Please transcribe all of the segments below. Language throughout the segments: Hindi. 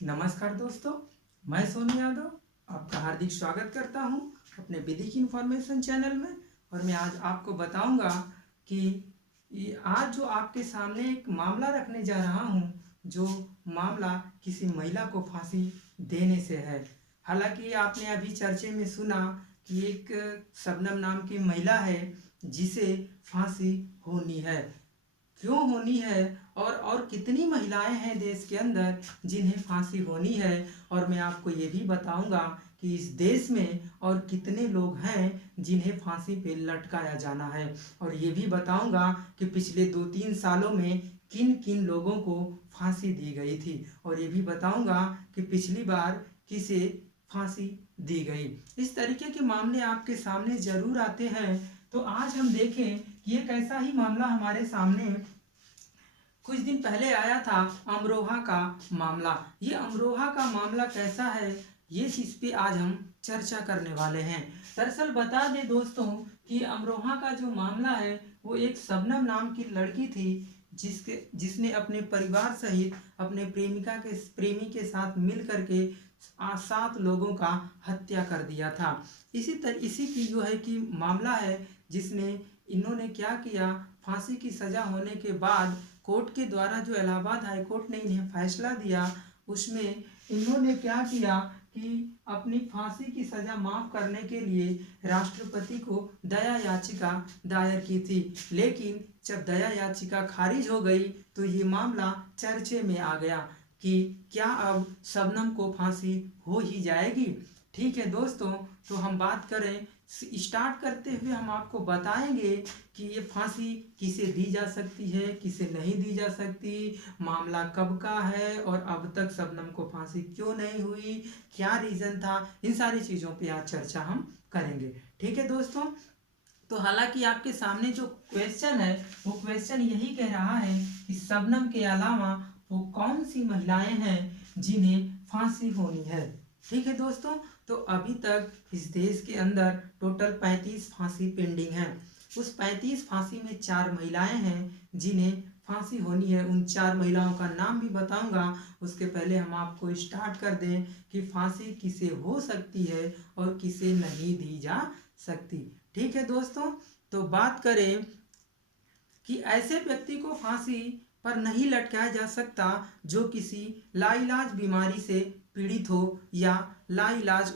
नमस्कार दोस्तों, मैं सोनू यादव आपका हार्दिक स्वागत करता हूं अपने विधिक इन्फॉर्मेशन चैनल में। और मैं आज आपको बताऊंगा कि आज जो आपके सामने एक मामला रखने जा रहा हूं, जो मामला किसी महिला को फांसी देने से है। हालांकि आपने अभी चर्चे में सुना कि एक शबनम नाम की महिला है जिसे फांसी होनी है। क्यों होनी है और कितनी महिलाएं हैं देश के अंदर जिन्हें फांसी होनी है, और मैं आपको ये भी बताऊंगा कि इस देश में और कितने लोग हैं जिन्हें फांसी पे लटकाया जाना है। और ये भी बताऊंगा कि पिछले 2-3 सालों में किन किन लोगों को फांसी दी गई थी, और ये भी बताऊंगा कि पिछली बार किसे फांसी दी गई। इस तरीके के मामले आपके सामने जरूर आते हैं। तो आज हम देखें कि एक ऐसा ही मामला हमारे सामने कुछ दिन पहले आया था, अमरोहा का मामला। ये अमरोहा का मामला कैसा है, ये चीज़ पे आज हम चर्चा करने वाले हैं। दरअसल बता दें दोस्तों कि अमरोहा का जो मामला है वो एक शबनम नाम की लड़की थी जिसने अपने परिवार सहित अपने प्रेमी के साथ मिल करके 7 लोगों का हत्या कर दिया था। इसी की जो है कि मामला है जिसने इन्होंने क्या किया, फांसी की सज़ा होने के बाद कोर्ट के द्वारा जो इलाहाबाद हाई कोर्ट ने इन्हें फैसला दिया, उसमें इन्होंने क्या किया कि अपनी फांसी की सज़ा माफ़ करने के लिए राष्ट्रपति को दया याचिका दायर की थी। लेकिन जब दया याचिका खारिज हो गई तो ये मामला चर्चे में आ गया कि क्या अब शबनम को फांसी हो ही जाएगी। ठीक है दोस्तों, तो हम बात करें, स्टार्ट करते हुए हम आपको बताएंगे कि ये फांसी किसे दी जा सकती है, किसे नहीं दी जा सकती, मामला कब का है और अब तक शबनम को फांसी क्यों नहीं हुई, क्या रीज़न था। इन सारी चीज़ों पे आज चर्चा हम करेंगे। ठीक है दोस्तों, तो हालांकि आपके सामने जो क्वेश्चन है वो क्वेश्चन यही कह रहा है कि शबनम के अलावा वो कौन सी महिलाएं हैं जिन्हें फांसी होनी है। ठीक है दोस्तों, तो अभी तक इस देश के अंदर टोटल 35 फांसी पेंडिंग है। उस 35 फांसी में 4 महिलाएं हैं जिन्हें फांसी होनी है। उन 4 महिलाओं का नाम भी बताऊंगा। उसके पहले हम आपको स्टार्ट कर दें कि फांसी किसे हो सकती है और किसे नहीं दी जा सकती। ठीक है दोस्तों, तो बात करें कि ऐसे व्यक्ति को फांसी पर नहीं लटकाया जा सकता जो किसी लाइलाज बीमारी से पीड़ित हो या लाइलाज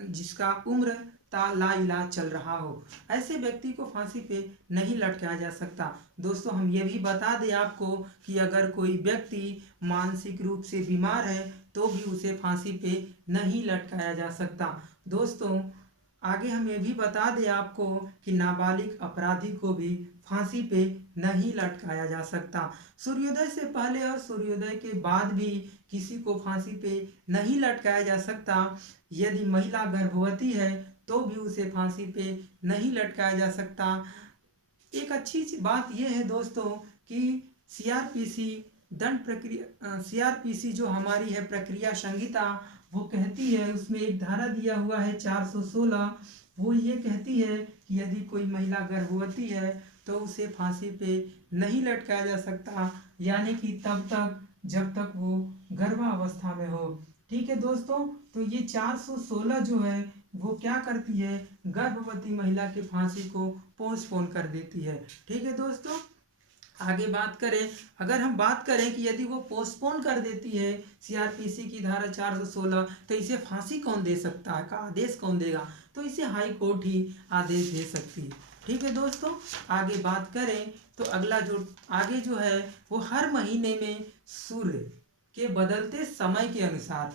जिसका उम्र ता लाइलाज चल रहा हो। ऐसे व्यक्ति को फांसी पे नहीं लटकाया जा सकता। दोस्तों हम ये भी बता दें आपको कि अगर कोई व्यक्ति मानसिक रूप से बीमार है तो भी उसे फांसी पे नहीं लटकाया जा सकता। दोस्तों आगे हम ये भी बता दें आपको कि नाबालिग अपराधी को भी फांसी पे नहीं लटकाया जा सकता। सूर्योदय से पहले और सूर्योदय के बाद भी किसी को फांसी पे नहीं लटकाया जा सकता। यदि महिला गर्भवती है तो भी उसे फांसी पे नहीं लटकाया जा सकता। एक अच्छी बात यह है दोस्तों कि सीआरपीसी सीआरपीसी जो हमारी है प्रक्रिया संहिता, वो कहती है, उसमें एक धारा दिया हुआ है 416। वो ये कहती है कि यदि कोई महिला गर्भवती है तो उसे फांसी पे नहीं लटकाया जा सकता, यानी कि तब तक जब तक वो गर्भावस्था में हो। ठीक है दोस्तों, तो ये 416 जो है वो क्या करती है, गर्भवती महिला की फांसी को पोस्टपोन कर देती है। ठीक है दोस्तों, आगे बात करें, अगर हम बात करें कि यदि वो पोस्टपोन कर देती है सीआरपीसी की धारा 416, तो इसे फांसी कौन दे सकता है, का आदेश कौन देगा, तो इसे हाई कोर्ट ही आदेश दे सकती है। ठीक है दोस्तों, आगे बात करें तो अगला जो आगे जो है वो हर महीने में सूर्य के बदलते समय के अनुसार,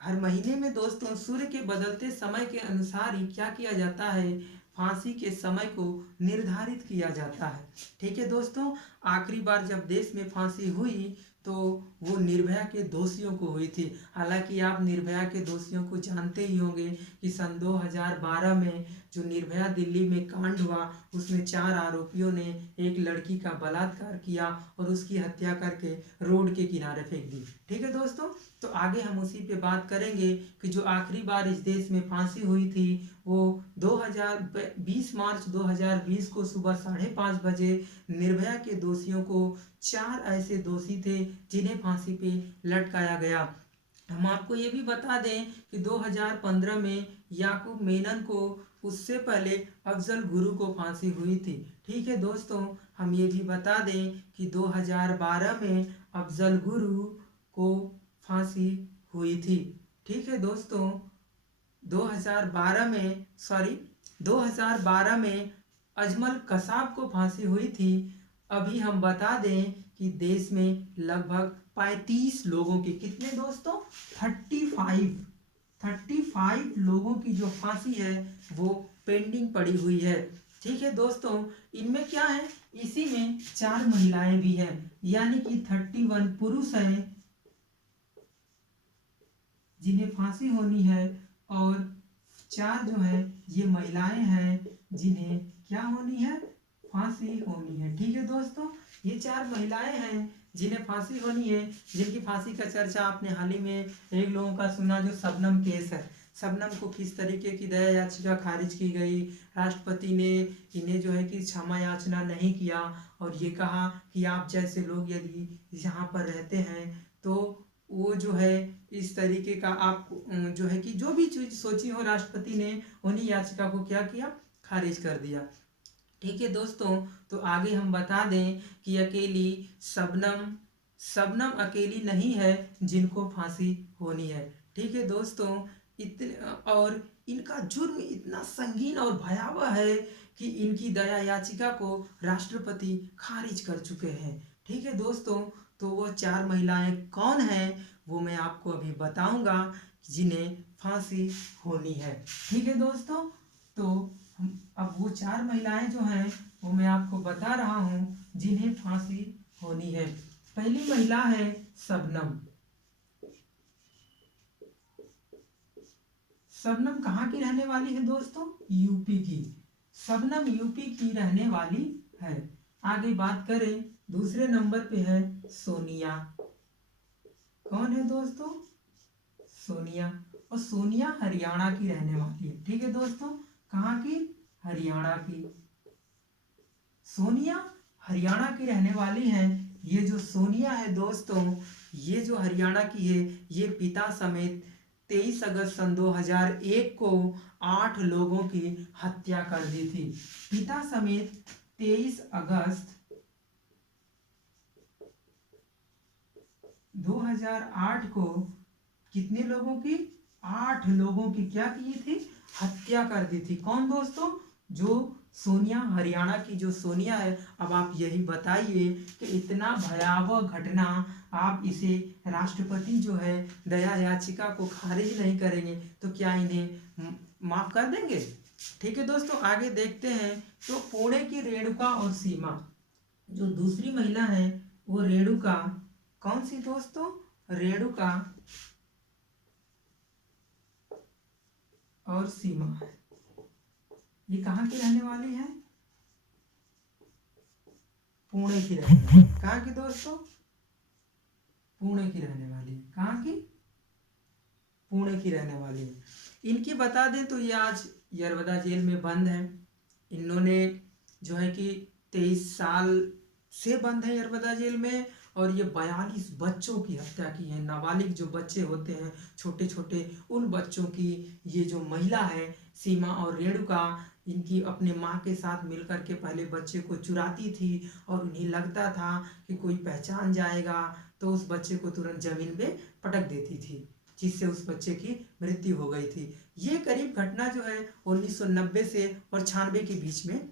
हर महीने में दोस्तों सूर्य के बदलते समय के अनुसार ही क्या किया जाता है, फांसी के समय को निर्धारित किया जाता है। ठीक है दोस्तों, आखिरी बार जब देश में फांसी हुई तो वो निर्भया के दोषियों को हुई थी। हालांकि आप निर्भया के दोषियों को जानते ही होंगे कि सन 2012 में जो निर्भया दिल्ली में कांड हुआ उसमें 4 आरोपियों ने एक लड़की का बलात्कार किया और उसकी हत्या करके रोड के किनारे फेंक दी। ठीक है दोस्तों, तो आगे हम उसी पे बात करेंगे कि जो आखिरी बार इस देश में फांसी हुई थी वो 2020 मार्च 2020 को सुबह 5:30 बजे निर्भया के दोषियों को, 4 ऐसे दोषी थे जिन्हें फांसी पे लटकाया गया। हम आपको ये भी बता दें कि 2015 में याकूब मेनन को उससे पहले अफजल गुरु को फांसी हुई थी। ठीक है दोस्तों, हम ये भी बता दें कि 2012 में अफजल गुरु को फांसी हुई थी। ठीक है दोस्तों, 2012 में अजमल कसाब को फांसी हुई थी। अभी हम बता दें कि देश में लगभग 35 लोगों की, कितने दोस्तों, 35 लोगों की जो फांसी है वो पेंडिंग पड़ी हुई है। ठीक है दोस्तों, इनमें क्या है, इसी में 4 महिलाएं भी हैं, यानी कि 31 पुरुष हैं जिन्हें फांसी होनी है, और 4 जो है ये महिलाएं हैं जिन्हें क्या होनी है, फांसी होनी है। ठीक है दोस्तों, ये 4 महिलाएं हैं जिन्हें फांसी होनी है, जिनकी फांसी का चर्चा आपने हाल ही में एक लोगों का सुना, जो शबनम केस है। शबनम को किस तरीके की दया याचिका खारिज की गई, राष्ट्रपति ने इन्हें जो है कि क्षमा याचना नहीं किया और ये कहा कि आप जैसे लोग यदि यहाँ पर रहते हैं तो वो जो है इस तरीके का आप जो है कि जो भी चीज सोची हो, राष्ट्रपति ने उन्हीं याचिका को क्या किया, खारिज कर दिया। ठीक है दोस्तों, तो आगे हम बता दें कि अकेली शबनम अकेली नहीं है जिनको फांसी होनी है। ठीक है दोस्तों, इतने और इनका जुर्म इतना संगीन और भयावह है कि इनकी दया याचिका को राष्ट्रपति खारिज कर चुके हैं। ठीक है दोस्तों, तो वो 4 महिलाएं कौन हैं वो मैं आपको अभी बताऊंगा जिन्हें फांसी होनी है। ठीक है दोस्तों, तो अब वो 4 महिलाएं जो हैं वो मैं आपको बता रहा हूँ जिन्हें फांसी होनी है। पहली महिला है शबनम। शबनम कहाँ की रहने वाली है दोस्तों, यूपी की। शबनम यूपी की रहने वाली है। आगे बात करें, दूसरे नंबर पे है सोनिया। कौन है दोस्तों, सोनिया। और सोनिया हरियाणा की रहने वाली है। ठीक है दोस्तों, कहाँ की, हरियाणा की। सोनिया हरियाणा की रहने वाली हैं। ये जो सोनिया है दोस्तों, ये जो हरियाणा की है, ये पिता समेत 23 अगस्त सन 2001 को 8 लोगों की हत्या कर दी थी। पिता समेत 23 अगस्त 2008 को कितने लोगों की, 8 लोगों की क्या की थी, हत्या कर दी थी। कौन दोस्तों, जो सोनिया, हरियाणा की जो सोनिया है। अब आप यही बताइए कि इतना भयावह घटना, आप इसे राष्ट्रपति जो है दया याचिका को खारिज नहीं करेंगे तो क्या इन्हें माफ कर देंगे। ठीक है दोस्तों, आगे देखते हैं। तो पुणे की रेणुका और सीमा, जो दूसरी महिला है वो रेणुका। कौन सी दोस्तों, रेणुका और सीमा। ये कहाँ की रहने वाली है, पुणे की रहने वाली। कहाँ की दोस्तों, पुणे की रहने वाली है। कहाँ की, पुणे की रहने वाली है। इनकी बता दें तो ये आज यरवदा जेल में बंद है। इन्होंने जो है कि 23 साल से बंद है यरवदा जेल में, और ये 42 बच्चों की हत्या की है। नाबालिग जो बच्चे होते हैं छोटे छोटे, उन बच्चों की ये जो महिला है सीमा और रेणुका, इनकी अपने माँ के साथ मिलकर के पहले बच्चे को चुराती थी, और उन्हें लगता था कि कोई पहचान जाएगा तो उस बच्चे को तुरंत जमीन पे पटक देती थी, जिससे उस बच्चे की मृत्यु हो गई थी। ये करीब घटना जो है 1990 से और 96 के बीच में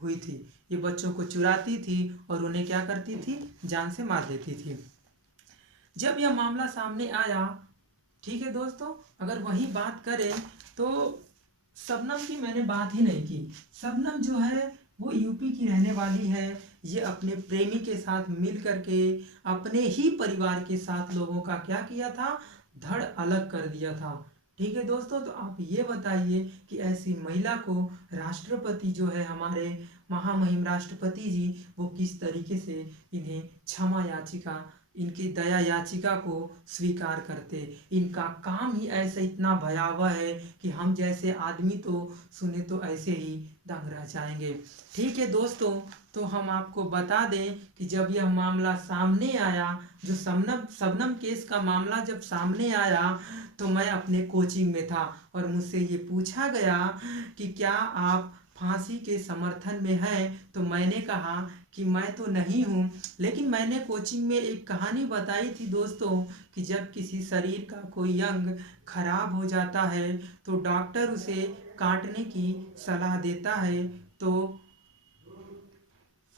हुई थी। ये बच्चों को चुराती थी और उन्हें क्या करती थी, जान से मार देती थी। जब यह मामला सामने आया, ठीक है दोस्तों, अगर वही बात करें तो शबनम की मैंने बात ही नहीं की। शबनम जो है वो यूपी की रहने वाली है। ये अपने प्रेमी के साथ मिल करके अपने ही परिवार के साथ लोगों का क्या किया था, धड़ अलग कर दिया था। ठीक है दोस्तों, तो आप ये बताइए कि ऐसी महिला को राष्ट्रपति जो है हमारे महामहिम राष्ट्रपति जी, वो किस तरीके से इन्हें क्षमा याचिका इनकी दया याचिका को स्वीकार करते। इनका काम ही ऐसा इतना भयावह है कि हम जैसे आदमी तो सुने तो ऐसे ही दंग रह जाएंगे। ठीक है दोस्तों, तो हम आपको बता दें कि जब यह मामला सामने आया, जो शबनम केस का मामला जब सामने आया, तो मैं अपने कोचिंग में था और मुझसे ये पूछा गया कि क्या आप फांसी के समर्थन में हैं। तो मैंने कहा कि मैं तो नहीं हूँ, लेकिन मैंने कोचिंग में एक कहानी बताई थी दोस्तों कि जब किसी शरीर का कोई अंग खराब हो जाता है तो डॉक्टर उसे काटने की सलाह देता है। तो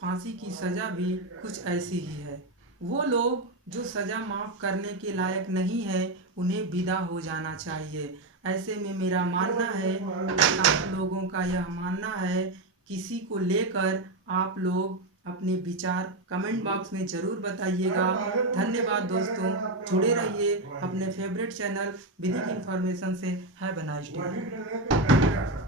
फांसी की सज़ा भी कुछ ऐसी ही है। वो लोग जो सज़ा माफ़ करने के लायक नहीं है, उन्हें विदा हो जाना चाहिए। ऐसे में मेरा मानना है, आप लोगों का यह मानना है, किसी को लेकर आप लोग अपने विचार कमेंट बॉक्स में ज़रूर बताइएगा। धन्यवाद दोस्तों, जुड़े रहिए अपने फेवरेट चैनल विदिक इन्फॉर्मेशन से। Have a nice day.